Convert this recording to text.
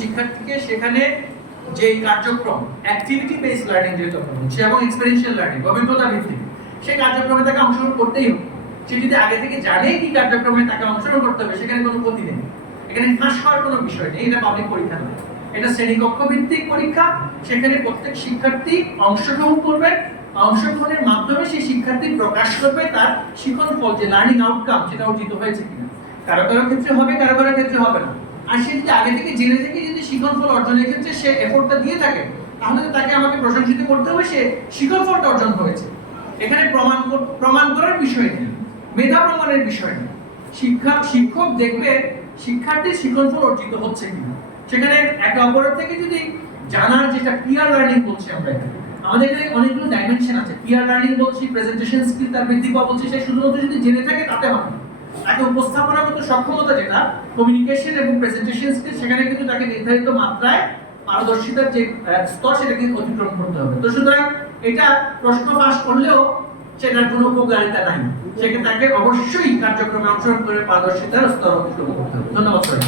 শিক্ষার্থীকে সেখানে যে কার্যক্রম অ্যাক্টিভিটি বেস লার্নিং যেটা হচ্ছে এবং এক্সপেরিয়েন্সিয়াল লার্নিং অভিজ্ঞতা ভিত্তিক, সেই কার্যক্রমে তাকে অংশগ্রহণ করতেই হবে। সে যদি আগে থেকে জানে কি কার্যক্রমে তাকে অংশগ্রহণ করতে হবে, সেখানে কোনো ক্ষতি নেই। এখানে ফাঁস হওয়ার কোনো বিষয় নেই, এটা পাবলিক পরীক্ষা নয়। এটা শ্রেণীকক্ষ ভিত্তিক পরীক্ষা, সেখানে প্রত্যেক শিক্ষার্থী অংশগ্রহণ করবে, অংশগ্রহণের মাধ্যমে সেই শিক্ষার্থী প্রকাশ করবে তার শিখন ফল যে লার্নিং আউটকাম সেটা অর্জিত হয়েছে কিনা। কারও কারও ক্ষেত্রে হবে, কারও কারও ক্ষেত্রে হবে না। আর সে যদি আগে থেকে জেনে থেকে যদি শিখন ফল অর্জনের ক্ষেত্রে সে এফোর্টটা দিয়ে থাকে, তাহলে তাকে আমাকে প্রশংসিত করতে হবে সে শিখন ফলটা অর্জন হয়েছে এখানে প্রমাণ প্রমাণ করার বিষয় নেই মেধা প্রমাণের বিষয় নেই শিক্ষা, শিক্ষক দেখবে শিক্ষার্থীর শিখন ফল অর্জিত হচ্ছে কিনা। সেখানে একে অপরের থেকে যদি জানার যেটা পিয়ার লার্নিং বলছি আমরা এখানে, আমাদের এখানে অনেকগুলো ডাইমেনশন আছে। পিয়ার লার্নিং বলছি প্রেজেন্টেশন স্কিল তার বৃদ্ধি পাওয়া বলছি, সে শুধুমাত্র যদি জেনে থাকে তাতে হবে তাকে উপস্থাপনাগত সক্ষমতা যেটা কমিউনিকেশন এবং প্রেজেন্টেশন স্কিল সেখানে কিন্তু তাকে নির্ধারিত মাত্রায় পারদর্শিতার যে স্তর, সেটা কিন্তু অতিক্রম করতে হবে। তো সুতরাং এটা প্রশ্ন পাস করলেও সেটার কোনো উপকারিতা নাই। সেখানে তাকে অবশ্যই কার্যক্রমে অংশগ্রহণ করে পারদর্শিতার স্তর অতিক্রম করতে হবে। ধন্যবাদ, স্যার।